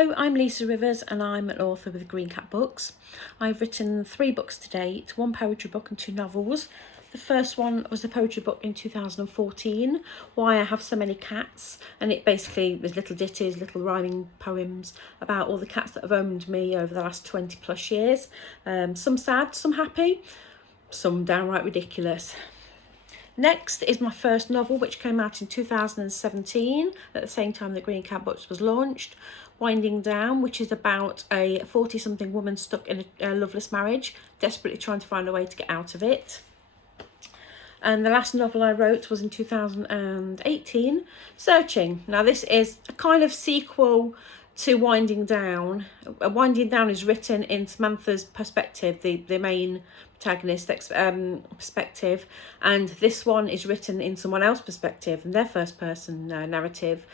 Hello, I'm Lisa Rivers and I'm an author with Green Cat Books. I've written 3 books to date, 1 poetry book and 2 novels. The first one was a poetry book in 2014, Why I Have So Many Cats, and it basically was little ditties, little rhyming poems about all the cats that have owned me over the last 20 plus years. Some sad, some happy, some downright ridiculous. Next is my first novel, which came out in 2017, at the same time that Green Cat Books was launched, Winding Down, which is about a 40-something woman stuck in a loveless marriage, desperately trying to find a way to get out of it. And the last novel I wrote was in 2018, Searching. Now this is a kind of sequel to Winding Down. Winding Down is written in Samantha's perspective, the main protagonist perspective, and this one is written in someone else's perspective and their first person narrative,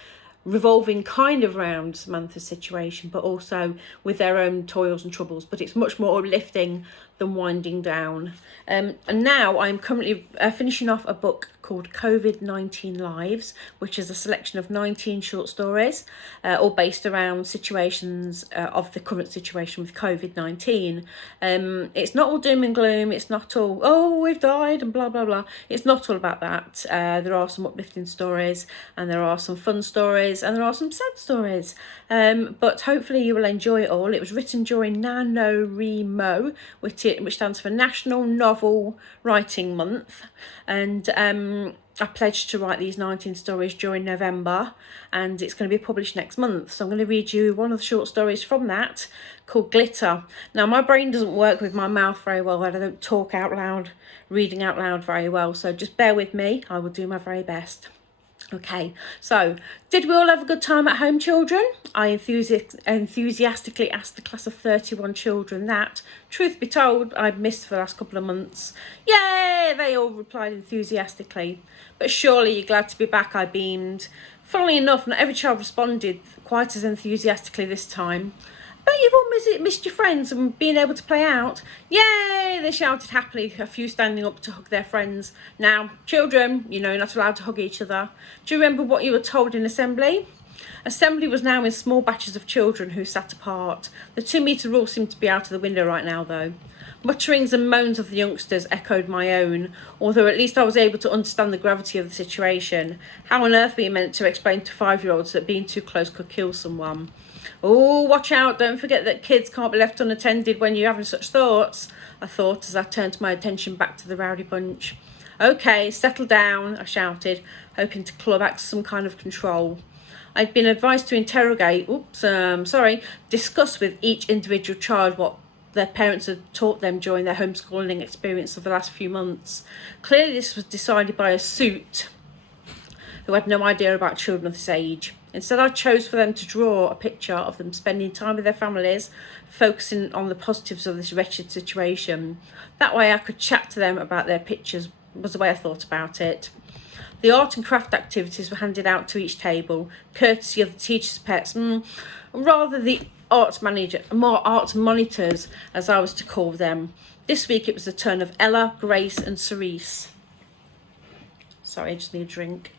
revolving kind of around Samantha's situation, but also with their own toils and troubles. But it's much more uplifting than Winding Down. And now I'm currently finishing off a book called COVID-19 Lives, which is a selection of 19 short stories, all based around situations of the current situation with COVID-19. It's not all doom and gloom. It's not all, oh, we've died and blah, blah, blah. It's not all about that. There are some uplifting stories and there are some fun stories and there are some sad stories. But hopefully you will enjoy it all. It was written during NaNoWriMo, which stands for National Novel Writing Month. And I pledged to write these 19 stories during November, and it's going to be published next month. So I'm going to read you one of the short stories from that called Glitter. Now, my brain doesn't work with my mouth very well. I don't talk out loud, reading out loud very well. So just bear with me. I will do my very best. Okay, so did we all have a good time at home, children? I enthusiastically asked the class of 31 children that, truth be told, I'd missed for the last couple of months. Yay, they all replied enthusiastically. But surely you're glad to be back, I beamed. Funnily enough, not every child responded quite as enthusiastically this time. Bet you've all missed your friends and being able to play out. Yay, they shouted happily, a few standing up to hug their friends. Now, children, you know you're not allowed to hug each other. Do you remember what you were told in assembly? Assembly was now in small batches of children who sat apart. The 2-metre rule seemed to be out of the window right now, though. Mutterings and moans of the youngsters echoed my own, although at least I was able to understand the gravity of the situation. How on earth were you meant to explain to 5-year-olds that being too close could kill someone? Oh, watch out, don't forget that kids can't be left unattended when you're having such thoughts, I thought as I turned my attention back to the rowdy bunch. Okay, settle down, I shouted, hoping to claw back to some kind of control. I'd been advised to discuss with each individual child what their parents had taught them during their homeschooling experience of the last few months. Clearly this was decided by a suit who had no idea about children of this age. Instead, I chose for them to draw a picture of them spending time with their families, focusing on the positives of this wretched situation. That way I could chat to them about their pictures, was the way I thought about it. The art and craft activities were handed out to each table, courtesy of the teacher's pets, rather the art monitors, as I was to call them. This week it was the turn of Ella, Grace and Cerise. Sorry, I just need a drink.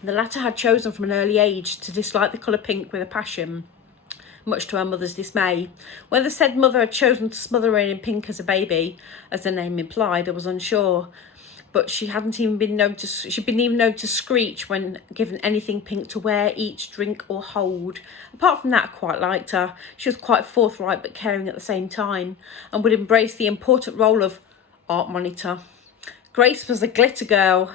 The latter had chosen from an early age to dislike the colour pink with a passion, much to her mother's dismay. Whether said mother had chosen to smother her in pink as a baby, as the name implied, I was unsure. But she'd been known to screech when given anything pink to wear, eat, drink or hold. Apart from that, I quite liked her. She was quite forthright but caring at the same time, and would embrace the important role of art monitor. Grace was a glitter girl.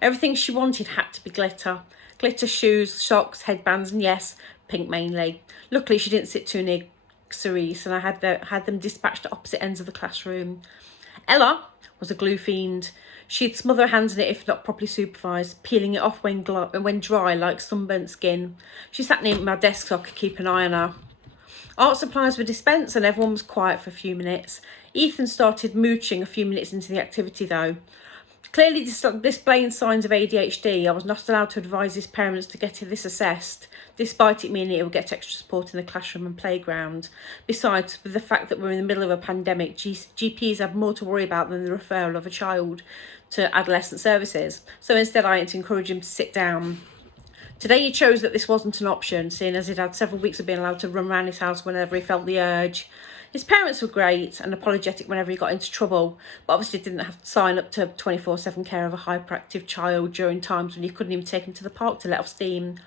Everything she wanted had to be glitter. Glitter shoes, socks, headbands, and yes, pink mainly. Luckily, she didn't sit too near Cerise, and I had them dispatched at opposite ends of the classroom. Ella was a glue fiend. She'd smother her hands in it if not properly supervised, peeling it off when dry like sunburnt skin. She sat near my desk so I could keep an eye on her. Art supplies were dispensed and everyone was quiet for a few minutes. Ethan started mooching a few minutes into the activity though. Clearly displaying signs of ADHD, I was not allowed to advise his parents to get this assessed, despite it meaning it would get extra support in the classroom and playground. Besides, with the fact that we're in the middle of a pandemic, GPs have more to worry about than the referral of a child to adolescent services. So instead I had to encourage him to sit down. Today he chose that this wasn't an option, seeing as he'd had several weeks of being allowed to run around his house whenever he felt the urge. His parents were great and apologetic whenever he got into trouble, but obviously didn't have to sign up to 24/7 care of a hyperactive child during times when you couldn't even take him to the park to let off steam.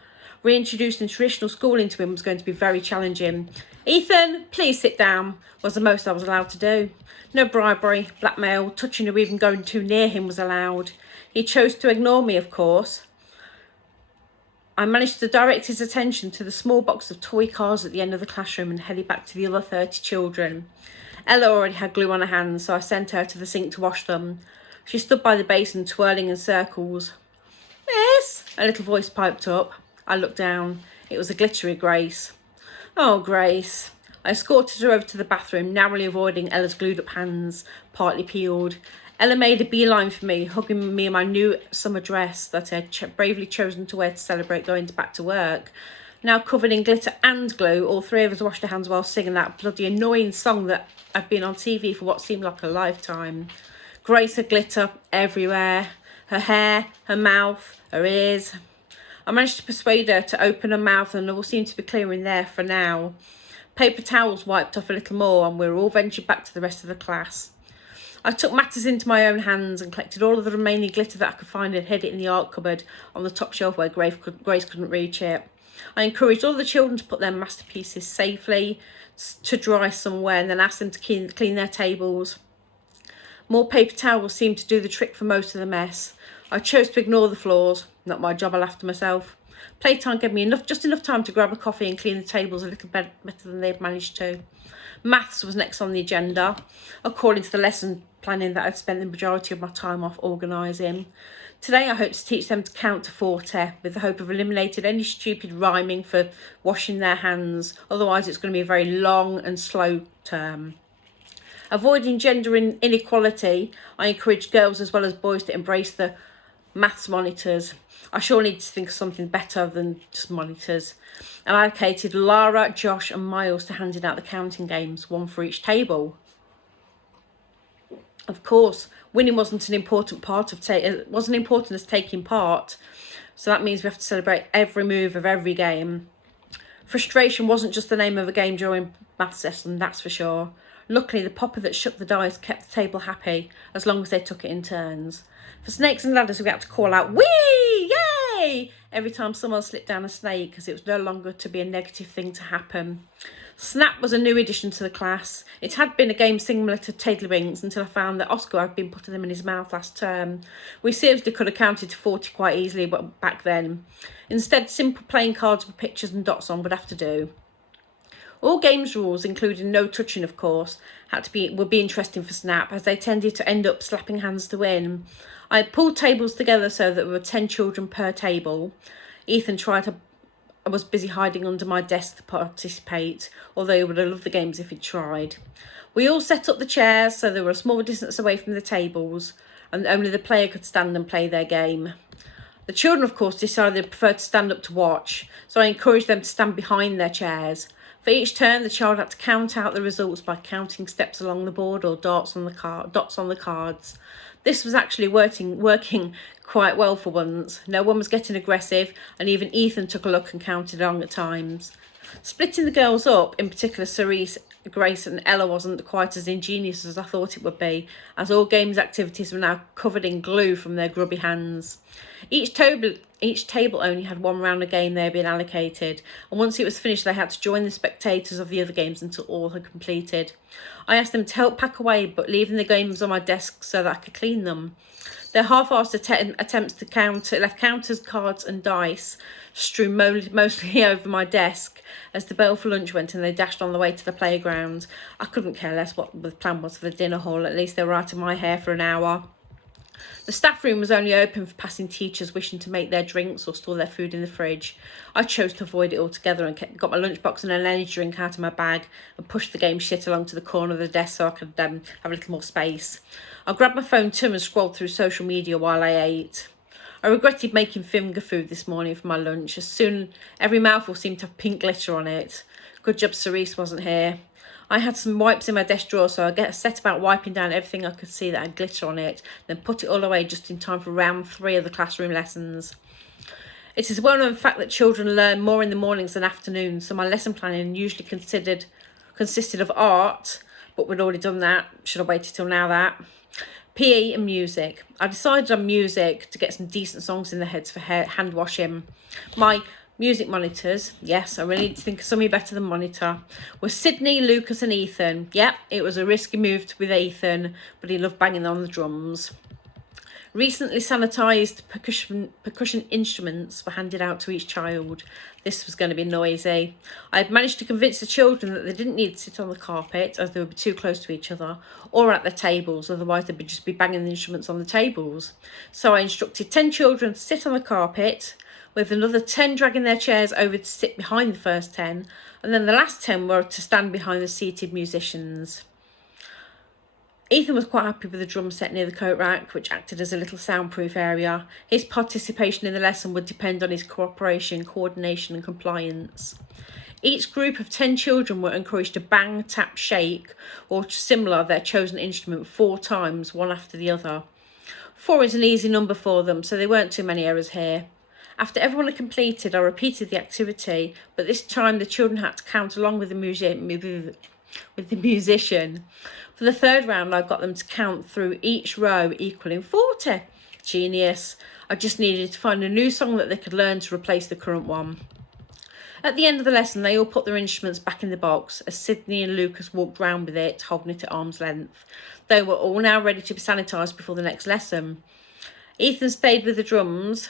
Reintroducing traditional schooling to him was going to be very challenging. "Ethan, please sit down," was the most I was allowed to do. No bribery, blackmail, touching or even going too near him was allowed. He chose to ignore me, of course. I managed to direct his attention to the small box of toy cars at the end of the classroom and headed back to the other 30 children. Ella already had glue on her hands, so I sent her to the sink to wash them. She stood by the basin, twirling in circles. "Miss," a little voice piped up. I looked down. It was a glittery Grace. "Oh, Grace." I escorted her over to the bathroom, narrowly avoiding Ella's glued-up hands, partly peeled. Ella made a beeline for me, hugging me in my new summer dress that I had bravely chosen to wear to celebrate going back to work. Now covered in glitter and glue, all three of us washed our hands while singing that bloody annoying song that had been on TV for what seemed like a lifetime. Grace had glitter everywhere. Her hair, her mouth, her ears. I managed to persuade her to open her mouth and all seemed to be clear in there for now. Paper towels wiped off a little more and we were all ventured back to the rest of the class. I took matters into my own hands and collected all of the remaining glitter that I could find and hid it in the art cupboard on the top shelf where Grace couldn't reach it. I encouraged all the children to put their masterpieces safely to dry somewhere and then asked them to clean their tables. More paper towels seemed to do the trick for most of the mess. I chose to ignore the floors. Not my job, I laughed to myself. Playtime gave me just enough time to grab a coffee and clean the tables a little bit better than they'd managed to. Maths was next on the agenda, according to the lesson planning that I'd spent the majority of my time off organising. Today I hope to teach them to count to 40 with the hope of eliminating any stupid rhyming for washing their hands, otherwise it's going to be a very long and slow term. Avoiding gender inequality, I encouraged girls as well as boys to embrace the maths monitors. I sure need to think of something better than just monitors. And I allocated Lara, Josh and Miles to handing out the counting games, one for each table. Of course, winning wasn't as important as taking part, so that means we have to celebrate every move of every game. Frustration wasn't just the name of a game during maths lesson, that's for sure. Luckily, the popper that shook the dice kept the table happy, as long as they took it in turns. For snakes and ladders, we had to call out, "Whee! Yay!" every time someone slipped down a snake, because it was no longer to be a negative thing to happen. Snap was a new addition to the class. It had been a game similar to Tiddlywinks until I found that Oscar had been putting them in his mouth last term. We seriously could have counted to 40 quite easily back then. Instead, simple playing cards with pictures and dots on would have to do. All games rules, including no touching of course, would be interesting for Snap, as they tended to end up slapping hands to win. I pulled tables together so that there were 10 children per table. Ethan was busy hiding under my desk to participate, although he would have loved the games if he'd tried. We all set up the chairs so they were a small distance away from the tables, and only the player could stand and play their game. The children, of course, decided they preferred to stand up to watch, so I encouraged them to stand behind their chairs. For each turn, the child had to count out the results by counting steps along the board or dots on the cards. This was actually working quite well for once. No one was getting aggressive, and even Ethan took a look and counted along at times. Splitting the girls up, in particular Cerise, Grace and Ella, wasn't quite as ingenious as I thought it would be, as all games activities were now covered in glue from their grubby hands. Each table only had one round of game they had been allocated, and once it was finished they had to join the spectators of the other games until all had completed. I asked them to help pack away, but leaving the games on my desk so that I could clean them. Their half-assed attempts to left counters, cards and dice strewn mostly over my desk as the bell for lunch went and they dashed on the way to the playground. I couldn't care less what the plan was for the dinner hall, at least they were out of my hair for an hour. The staff room was only open for passing teachers wishing to make their drinks or store their food in the fridge. I chose to avoid it altogether and got my lunchbox and an energy drink out of my bag and pushed the game shit along to the corner of the desk so I could have a little more space. I grabbed my phone too and scrolled through social media while I ate. I regretted making finger food this morning for my lunch. Every mouthful seemed to have pink glitter on it. Good job Cerise wasn't here. I had some wipes in my desk drawer, so I set about wiping down everything I could see that had glitter on it, then put it all away just in time for round 3 of the classroom lessons. It is a well-known fact that children learn more in the mornings than afternoons, so my lesson planning usually consisted of art, but we'd already done that. Should have waited till now that. PE and music. I decided on music to get some decent songs in the heads for hand washing. My music monitors, yes, I really need to think of something better than monitor, were Sydney, Lucas and Ethan. Yep, it was a risky move with Ethan, but he loved banging on the drums. Recently sanitised percussion instruments were handed out to each child. This was going to be noisy. I had managed to convince the children that they didn't need to sit on the carpet as they would be too close to each other, or at their tables, otherwise they'd just be banging the instruments on the tables. So I instructed 10 children to sit on the carpet, with another 10 dragging their chairs over to sit behind the first 10, and then the last 10 were to stand behind the seated musicians. Ethan was quite happy with the drum set near the coat rack, which acted as a little soundproof area. His participation in the lesson would depend on his cooperation, coordination and compliance. Each group of 10 children were encouraged to bang, tap, shake or similar their chosen instrument 4 times, one after the other. 4 is an easy number for them, so there weren't too many errors here. After everyone had completed, I repeated the activity, but this time the children had to count along with the musician. For the third round, I got them to count through each row equaling 40. Genius. I just needed to find a new song that they could learn to replace the current one. At the end of the lesson, they all put their instruments back in the box as Sydney and Lucas walked round with it, holding it at arm's length. They were all now ready to be sanitised before the next lesson. Ethan stayed with the drums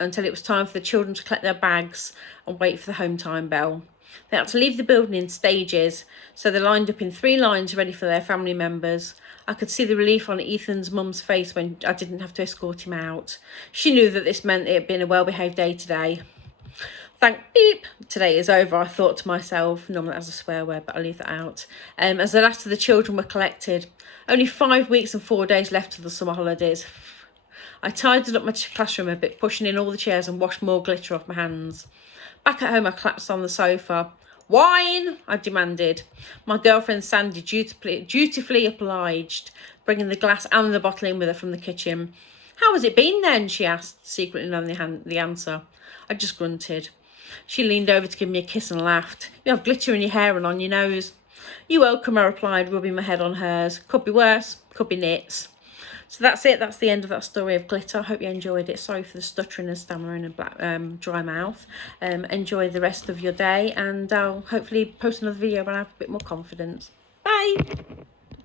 until it was time for the children to collect their bags and wait for the home time bell. They had to leave the building in stages, so they lined up in 3 lines ready for their family members. I could see the relief on Ethan's mum's face when I didn't have to escort him out. She knew that this meant it had been a well-behaved day today. Thank beep, today is over, I thought to myself. Normally that's a swear word, but I'll leave that out. As the last of the children were collected. Only 5 weeks and 4 days left of the summer holidays. I tidied up my classroom a bit, pushing in all the chairs and washed more glitter off my hands. Back at home, I collapsed on the sofa. Wine, I demanded. My girlfriend Sandy dutifully obliged, bringing the glass and the bottle in with her from the kitchen. How has it been then? She asked, secretly knowing the answer. I just grunted. She leaned over to give me a kiss and laughed. You have glitter in your hair and on your nose. You're welcome, I replied, rubbing my head on hers. Could be worse, could be nits. So that's it. That's the end of that story of glitter. I hope you enjoyed it. Sorry for the stuttering and stammering and dry mouth. Enjoy the rest of your day, and I'll hopefully post another video when I have a bit more confidence. Bye.